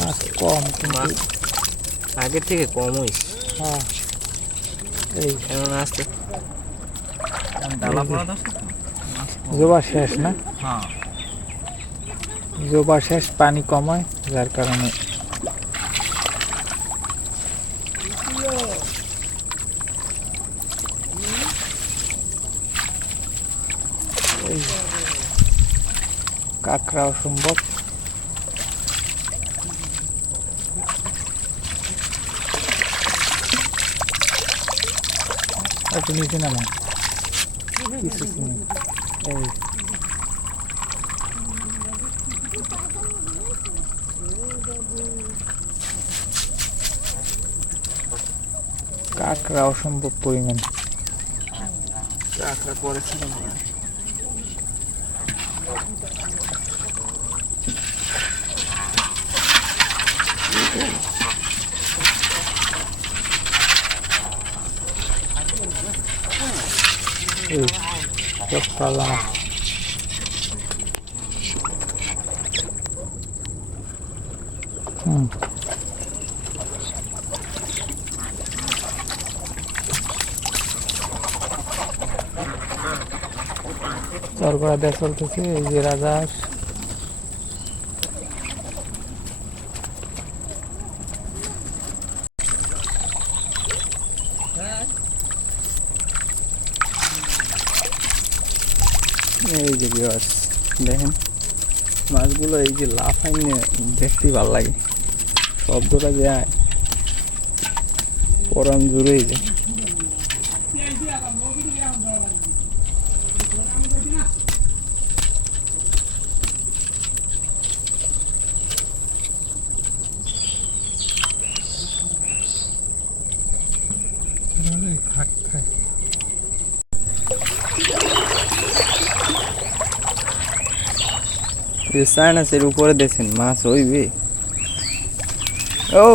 মাছ কম কিন্তু আগের থেকে কম হয়েছে। হ্যাঁ এই এখন আসতে জোবা শেষ না, হ্যাঁ জোবা শেষ, পানি কমায় যার কারণে এই কাঁকড়া অসম্ভব। একটু নিচে নামা কিছু নেই। এই কাঁকড়া অসম্ভব পরিমাণ। কাঁকড়া পড়েছিল এই চোখ পালা চরগড়া দেওয়া চলতেছে। এই যে রাজহাঁস, এই যে ভিউয়ার্স দেখেন মাছগুলো এই যে লাফাইনে দেখতেই ভালো লাগে, শব্দটা যায় পরান জুড়েই যায়। ভাগ খায়। সাইনাসের উপরে দেখছেন মাছ হইবে। ও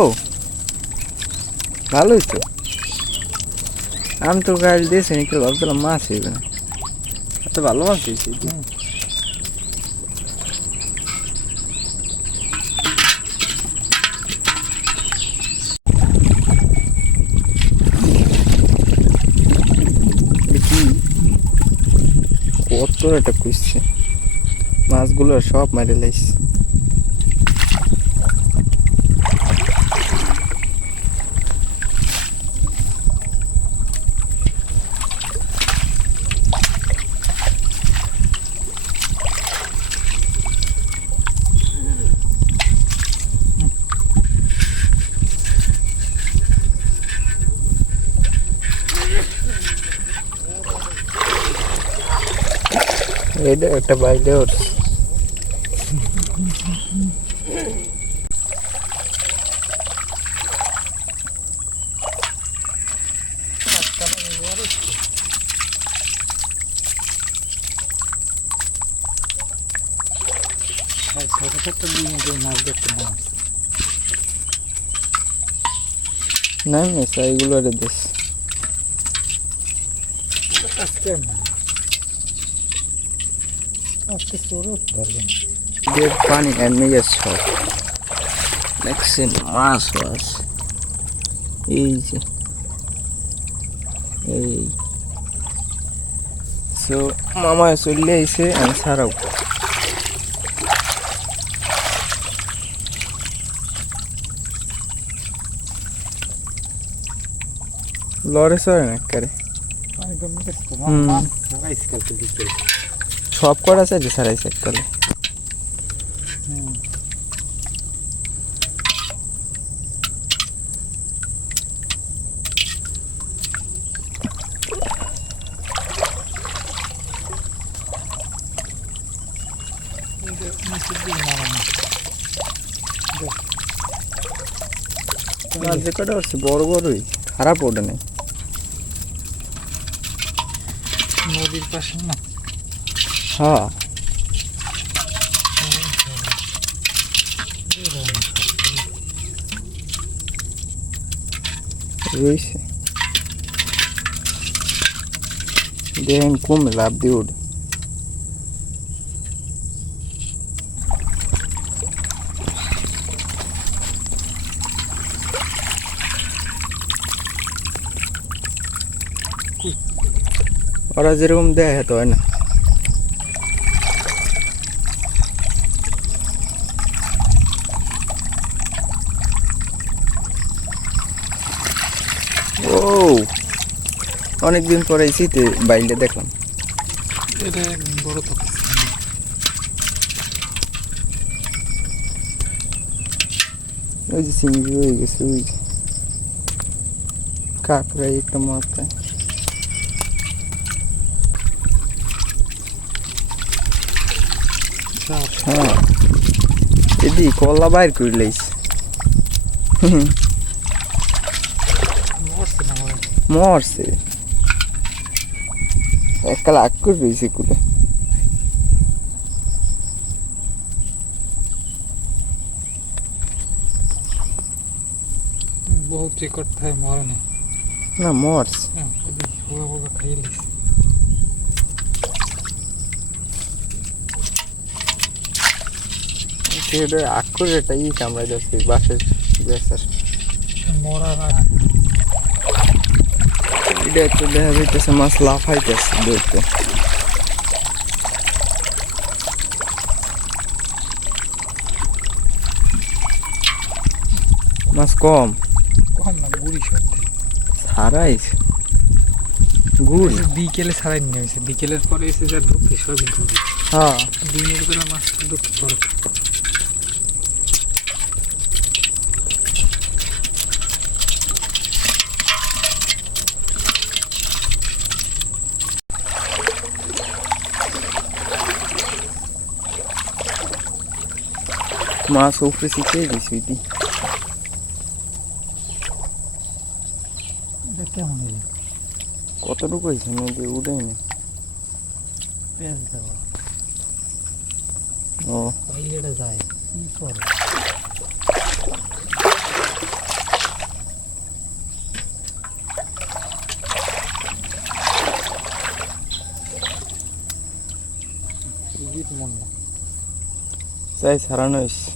ভালোই তো, আমি তো কাল দিয়েছি কেউ ভাবছিলাম মাছ হইবে না, এত ভালো মাছ হয়েছে। কত একটা কুইছে, মাছগুলো সব মারে লাইছে। এটা একটা বাইরে ওর ছোট ছোট ডিমের মাছ দেখতে মাছ নাই মেসা এগুলো রে দেশ আজকে না, আজকে চোরও ধরবে না। দেব পানি এমনি গেছে সব দেখছেন মাছ মাছ। এই যে এই সো মামা চলে আইছে আমি ছাড়াও লড়ে চড়ে না করে সব করা আছে যে ছাড়াইছে এককালে। মাছ যে কটা হচ্ছে বড় বড়ই, খারাপ ওটা নেই। নদীর পাশে না, হ্যাঁ রয়েছে দেখেন কমে লাভ দিয়ে ওঠে। ওরা যেরকম দেয় তো হয় না। ও অনেকদিন পরে এই শীতে বাইলে দেখলাম। এটা একদম বড় তো ওই যে চিংড়ি হয়ে গেছে, ওই যে কাঁকড়াই একটা মাথায়। হ্যাঁ এদি কলা বাইর করে লাইছে। মরছে না মরে মরছে একটা লাগ করে রয়েছে কুলে। বহুত রেকর্ড থাকে মরে না। না মরছে। হ্যাঁ হুয়া হুয়া খাইয়ে লিস সেটা আগ করে একটা ই কামড়াই যাচ্ছে বাসের গ্যাসের। মরার আগ এটা একটু দেখা যাইতেছে মাছ লাফাইতেছে দেখতে। মাছ কম কম না গুড়ি সাথে হারাইছে গুড়। বিকেলে ছাড়াই নিয়ে গেছে, বিকেলের পরে এসে যা ঢুকতে সবই গুড়ি। হ্যাঁ দিনের বেলা মাছ ঢুকতে পড়ে। মাছ উপরে শিখে দিছি দি এটা কেমন হলো কতটুকু হয়েছে নদী উঠে না। পেঁয়াজ দেওয়া ও পাইলেটা যায় কি করে। মন না চাই ছাড়ানো হয়েছে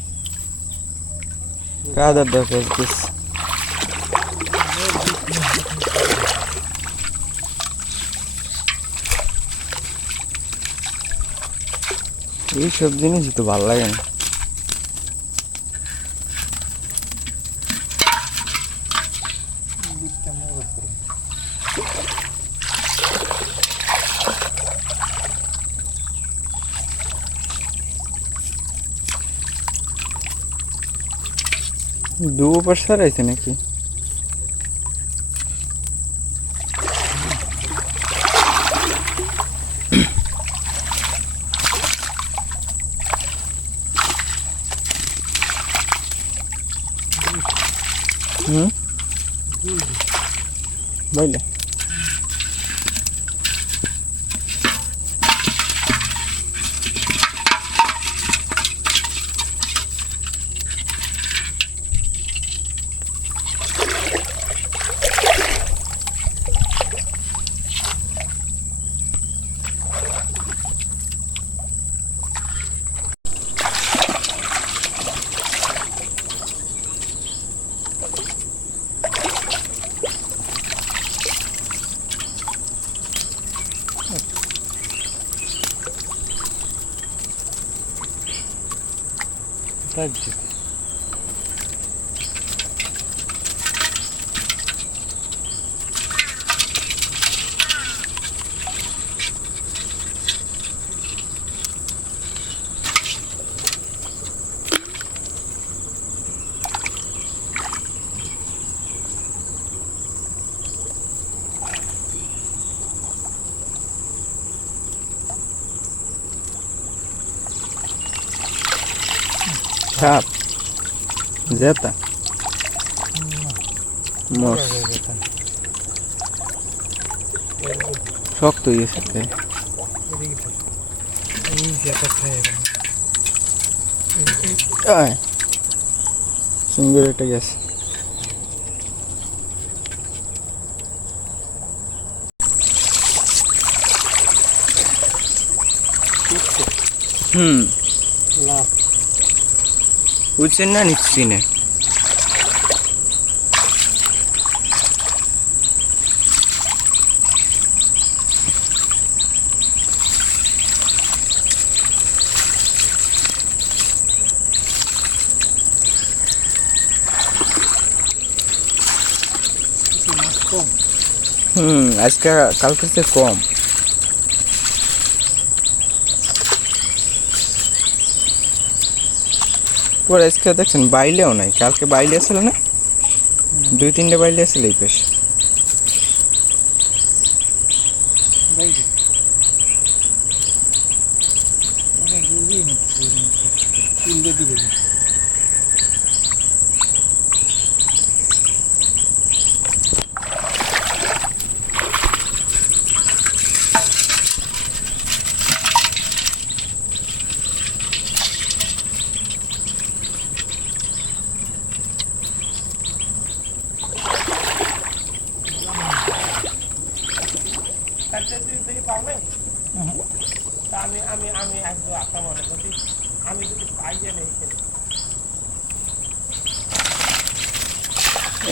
কাদার দেখা গেছে। এইসব জিনিসই তো ভালো লাগে না। দিকটা মজা করে দু পাশ সারাইছে নাকি? হুম বুঝলে так же. খাপ জেতা মস শক্ত হয়ে গেছে। সুন্দর একটা গেছে। হুম বুঝছেন না নিচ্ছি না আজকে কালকে চেয়ে কম। পরে আজকে দেখছেন বাইলেও নাই, কালকে বাইলে আসলে না, 2-3টে বাইলে আসলে এই পেশ। বাইরে মানে বুঝিয়ে নিচ্ছে তুললে দিবে।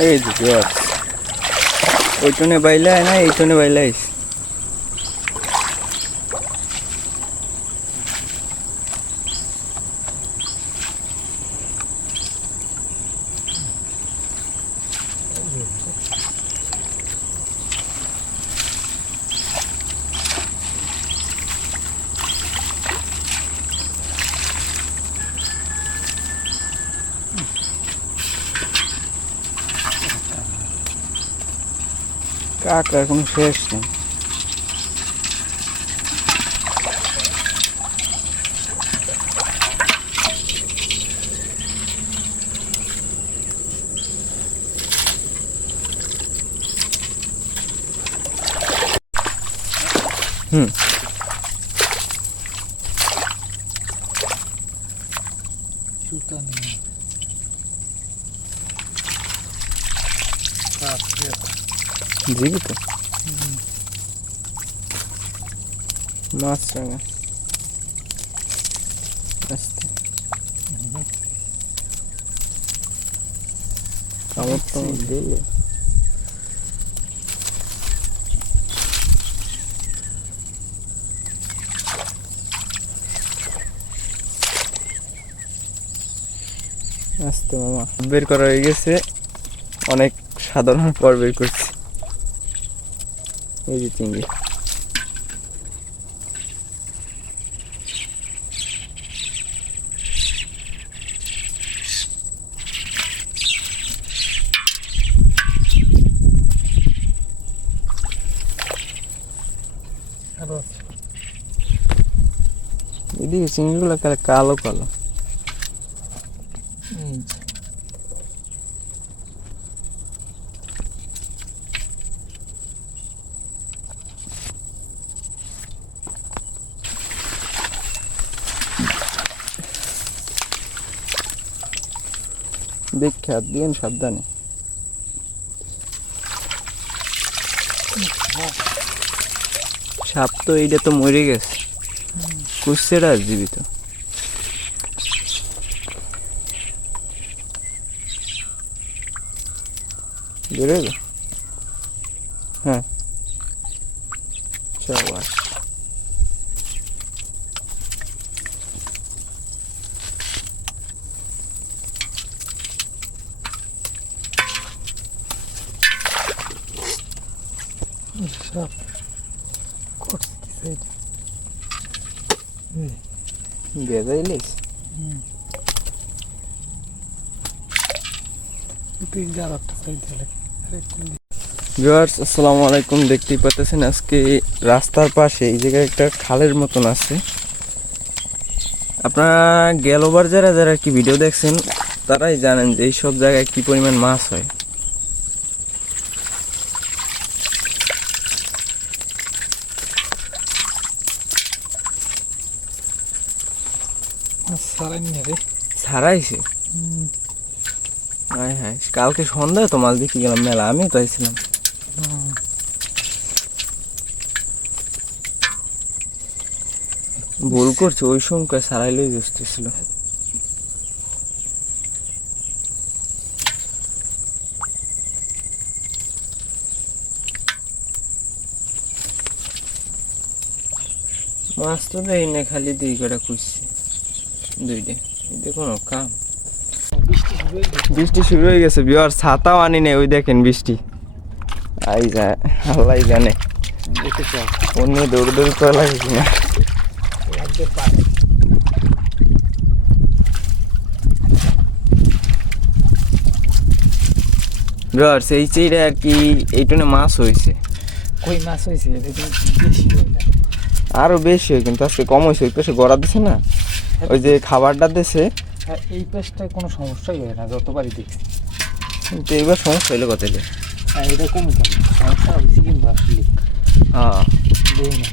এই যে বিয়াস, ওই টনে বাইলে আয় না, এই টনে বাইলে আইস। কাকা কোনো শেষ নেই। সুতা নেই। জীবিত মাছ রাঙা আস্তে কামড় তো দিলে। আস্তে মামা বের করা হয়ে গেছে, অনেক সাধারণ পর বের করছি। এই যে চিংড়ি, এদিকে চিংড়িগুলো কালো কালো। দেখে হাত দিয়েন সাবধানে। সাপ তো এইটা তো মরে গেছে, কুচ্ছেটা জীবিত। বেরোবে? হ্যাঁ চল। সব করছে বেজাইলিস ভিউয়ার্স আসসালামু আলাইকুম। দেখতেই পাচ্ছেন আজকে রাস্তার পাশে এই জায়গায় একটা খালের মতন আছে। আপনারা গেলবার যারা যারা কি ভিডিও দেখছেন তারাই জানেন যে এইসব জায়গায় কি পরিমাণ মাছ হয়। ছাড়াইছে হ্যাঁ হ্যাঁ, কালকে সন্ধ্যায় তো মাছ দেখতে গেলাম মেলা, আমিও তো আইছিলাম। ভুল করছে, ওই সময় ছাড়াইলেই বুঝতেছিল। মাছ তো দেই না, খালি 2 কটা খুঁজছি, 2টে। এটা কোনো কাম? বৃষ্টি শুরু হয়ে গেছে ভিউয়ার, ছাতাও আনি নাই, ওই দেখেন বৃষ্টি। আই যায় আল্লাহ জানে অন্য দৌড় দৌড় করা লাগে কিনা। সেই চিড়ে আর কি এইটুনে মাছ হয়েছে, কই মাছ হয়েছে বেশি হয় না। আরো বেশি হয় কিন্তু আজকে কম হয়েছে। ওই পাশে গড়া দিছে না, ওই যে খাবারটা দিছে। আর এই পেস্টটায় কোনো সমস্যাই হয় না যতবারই দেখছি। কিন্তু এইবার সমস্যা হইলো কত যে আর এটা কমই কম সমস্যা হয়েছে কিন্তু আসলে হ্যাঁ। দেই না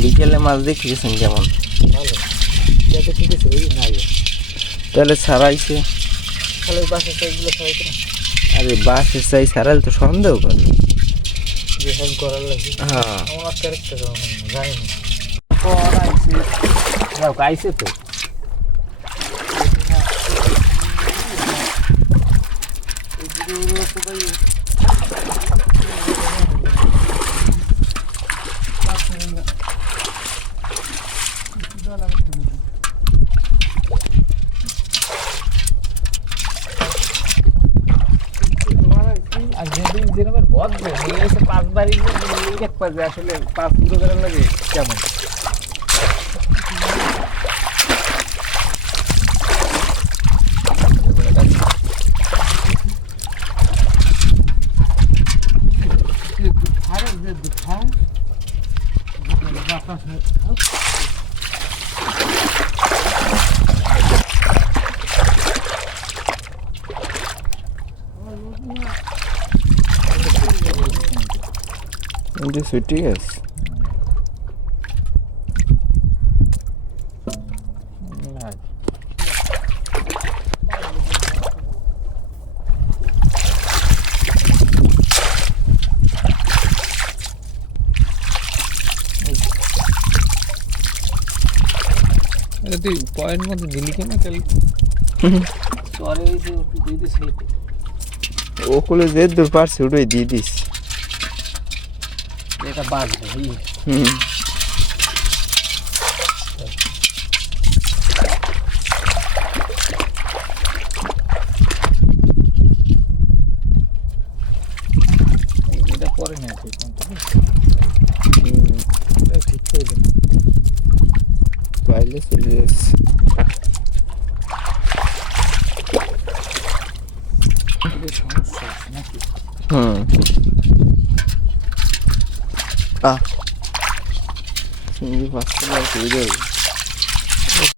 বিকেলে মাছ দেখে গেছেন কেমন? ভালো এটা ঠিক আছে ওই নাই তাহলে ছাড়াইছে। তাহলে বাসা সাইডগুলো সবাইকে না আরে বাসের চাই ছাড়ালে তো সন্দেহ করবে। যে হেল্প করার লাগে হ্যাঁ আমার ক্যারেক্টার যায়নি পর আইসি যাও আইসে তো আর যেদিন যেরকম ভদ্র নিয়ে এসে 5 বারই একবার যে আসলে 5 পুরো করার লাগে কেমন কিন্তু ছুটি গেছে। তুই পয়েন্ট মধ্যে দিলি কেন তাহলে চরে হয়েছে তুই দিস ওগুলো যে দূর পারছে ওটাই দিয়ে দিস। এটা বাঁধবে হুম এটা পরে না ঠিক করে দিন পাইলে চলে যাচ্ছে। সমস্যা আছে নাকি চিংড়ি পাঁচটা সুবিধা হবে।